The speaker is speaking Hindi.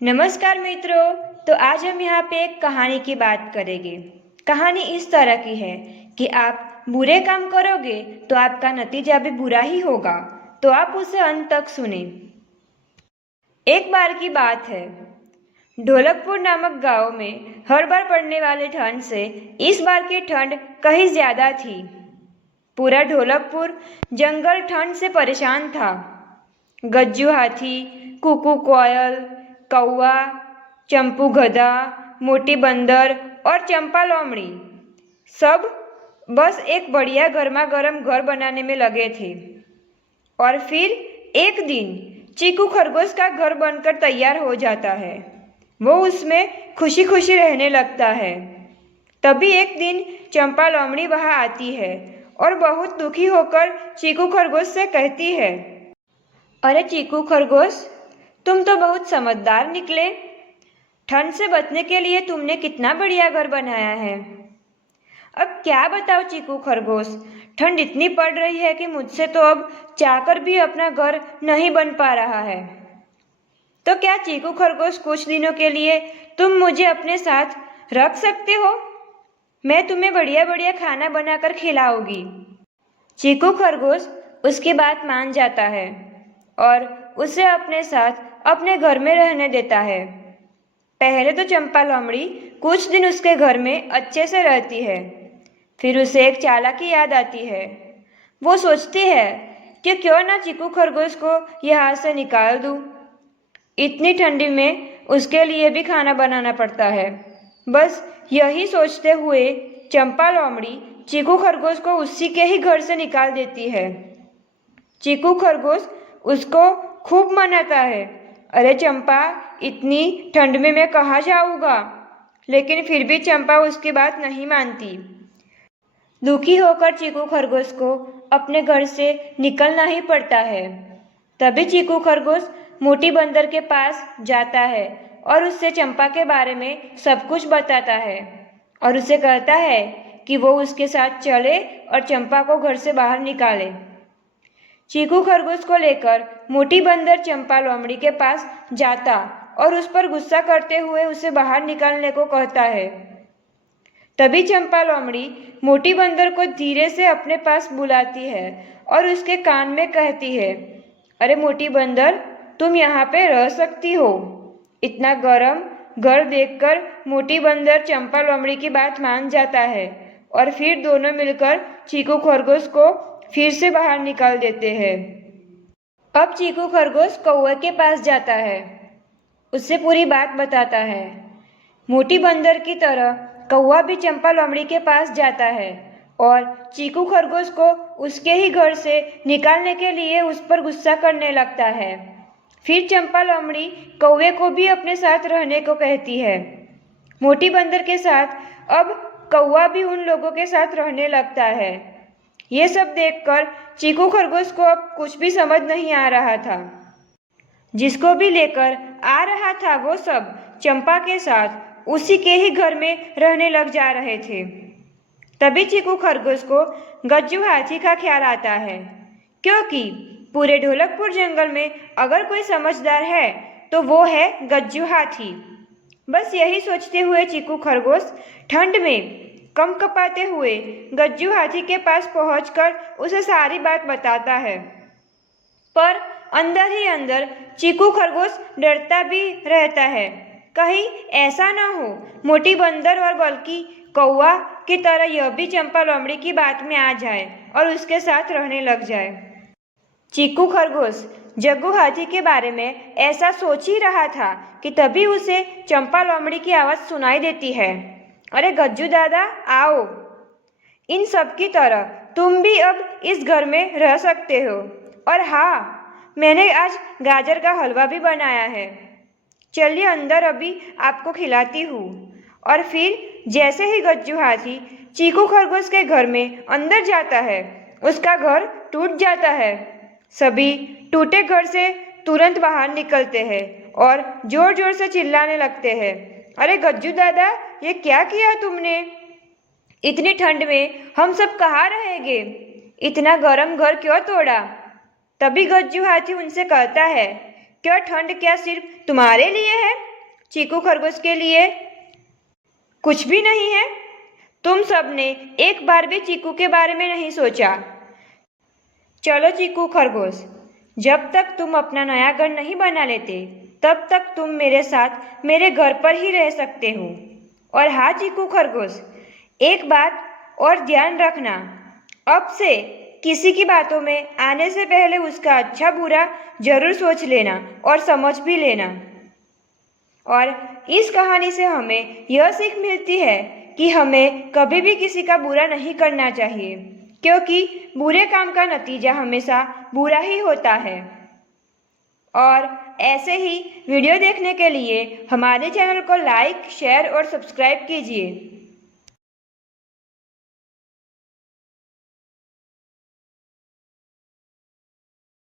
नमस्कार मित्रों। तो आज हम यहाँ पे एक कहानी की बात करेंगे। कहानी इस तरह की है कि आप बुरे काम करोगे तो आपका नतीजा भी बुरा ही होगा, तो आप उसे अंत तक सुने। एक बार की बात है, ढोलकपुर नामक गांव में हर बार पड़ने वाले ठंड से इस बार की ठंड कहीं ज्यादा थी। पूरा ढोलकपुर जंगल ठंड से परेशान था। गज्जू हाथी, कुकू कोयल, कौवा, चंपू गधा, मोटी बंदर और चंपा लोमड़ी सब बस एक बढ़िया गर्मा गर्म घर बनाने में लगे थे। और फिर एक दिन चीकू खरगोश का घर बनकर तैयार हो जाता है। वो उसमें खुशी खुशी रहने लगता है। तभी एक दिन चंपा लोमड़ी वहां आती है और बहुत दुखी होकर चीकू खरगोश से कहती है, अरे चीकू खरगोश, तुम तो बहुत समझदार निकले। ठंड से बचने के लिए तुमने कितना बढ़िया घर बनाया है। अब क्या बताओ चीकू खरगोश, ठंड इतनी पड़ रही है कि मुझसे तो अब चाहकर भी अपना घर नहीं बन पा रहा है। तो क्या चीकू खरगोश कुछ दिनों के लिए तुम मुझे अपने साथ रख सकते हो? मैं तुम्हें बढ़िया बढ़िया खाना बनाकर खिलाऊंगी। चीकू खरगोश उसकी बात मान जाता है और उसे अपने साथ अपने घर में रहने देता है। पहले तो चंपा लोमड़ी कुछ दिन उसके घर में अच्छे से रहती है। फिर उसे एक चालाकी याद आती है। वो सोचती है कि क्यों ना चीकू खरगोश को यहाँ से निकाल दूँ। इतनी ठंडी में उसके लिए भी खाना बनाना पड़ता है। बस यही सोचते हुए चंपा लोमड़ी चीकू खरगोश को उसी के ही घर से निकाल देती है। चीकू खरगोश उसको खूब मनाता है, अरे चंपा, इतनी ठंड में मैं कहाँ जाऊँगा। लेकिन फिर भी चंपा उसकी बात नहीं मानती। दुखी होकर चीकू खरगोश को अपने घर से निकलना ही पड़ता है। तभी चीकू खरगोश मोटी बंदर के पास जाता है और उससे चंपा के बारे में सब कुछ बताता है और उसे कहता है कि वो उसके साथ चले और चंपा को घर से बाहर निकाले। चीकू खरगोश को लेकर मोटी बंदर चंपा लोमड़ी के पास जाता और उस पर गुस्सा करते हुए उसे बाहर निकालने को कहता है। तभी चंपा लोमड़ी मोटी बंदर को धीरे से अपने पास बुलाती है और उसके कान में कहती है, अरे मोटी बंदर, तुम यहाँ पे रह सकती हो। इतना गर्म घर देखकर मोटी बंदर चंपा लोमड़ी की बात मान जाता है और फिर दोनों मिलकर चीकू खरगोश को फिर से बाहर निकाल देते हैं। अब चीकू खरगोश कौवे के पास जाता है, उससे पूरी बात बताता है। मोटी बंदर की तरह कौवा भी चंपा लोमड़ी के पास जाता है और चीकू खरगोश को उसके ही घर से निकालने के लिए उस पर गुस्सा करने लगता है। फिर चंपा लोमड़ी कौवे को भी अपने साथ रहने को कहती है। मोटी बंदर के साथ अब कौवा भी उन लोगों के साथ रहने लगता है। ये सब देखकर चीकू खरगोश को अब कुछ भी समझ नहीं आ रहा था। जिसको भी लेकर आ रहा था वो सब चंपा के साथ उसी के ही घर में रहने लग जा रहे थे। तभी चीकू खरगोश को गज्जू हाथी का ख्याल आता है, क्योंकि पूरे ढोलकपुर जंगल में अगर कोई समझदार है तो वो है गज्जू हाथी। बस यही सोचते हुए चीकू खरगोश ठंड में कम कपाते हुए गज्जू हाथी के पास पहुंचकर उसे सारी बात बताता है। पर अंदर ही अंदर चीकू खरगोश डरता भी रहता है, कहीं ऐसा न हो मोटी बंदर और बल्कि कौवा की तरह यह भी चंपा लोमड़ी की बात में आ जाए और उसके साथ रहने लग जाए। चीकू खरगोश जग्गू हाथी के बारे में ऐसा सोच ही रहा था कि तभी उसे चंपा लोमड़ी की आवाज़ सुनाई देती है, अरे गज्जू दादा, आओ। इन सब की तरह तुम भी अब इस घर में रह सकते हो। और हाँ, मैंने आज गाजर का हलवा भी बनाया है। चलिए अंदर, अभी आपको खिलाती हूँ। और फिर जैसे ही गज्जू हाथी चीकू खरगोश के घर में अंदर जाता है, उसका घर टूट जाता है। सभी टूटे घर से तुरंत बाहर निकलते हैं और जोर जोर से चिल्लाने लगते हैं, अरे गज्जू दादा, ये क्या किया तुमने? इतनी ठंड में हम सब कहाँ रहेंगे? इतना गर्म घर क्यों तोड़ा? तभी गज्जू हाथी उनसे कहता है, क्या ठंड क्या सिर्फ तुम्हारे लिए है? चीकू खरगोश के लिए कुछ भी नहीं है। तुम सबने एक बार भी चीकू के बारे में नहीं सोचा। चलो चीकू खरगोश, जब तक तुम अपना नया घर नहीं बना लेते तब तक तुम मेरे साथ मेरे घर पर ही रह सकते हो। और हाँ चीकू खरगोश, एक बात और ध्यान रखना, अब से किसी की बातों में आने से पहले उसका अच्छा बुरा जरूर सोच लेना और समझ भी लेना। और इस कहानी से हमें यह सीख मिलती है कि हमें कभी भी किसी का बुरा नहीं करना चाहिए, क्योंकि बुरे काम का नतीजा हमेशा बुरा ही होता है। और ऐसे ही वीडियो देखने के लिए हमारे चैनल को लाइक, शेयर और सब्सक्राइब कीजिए।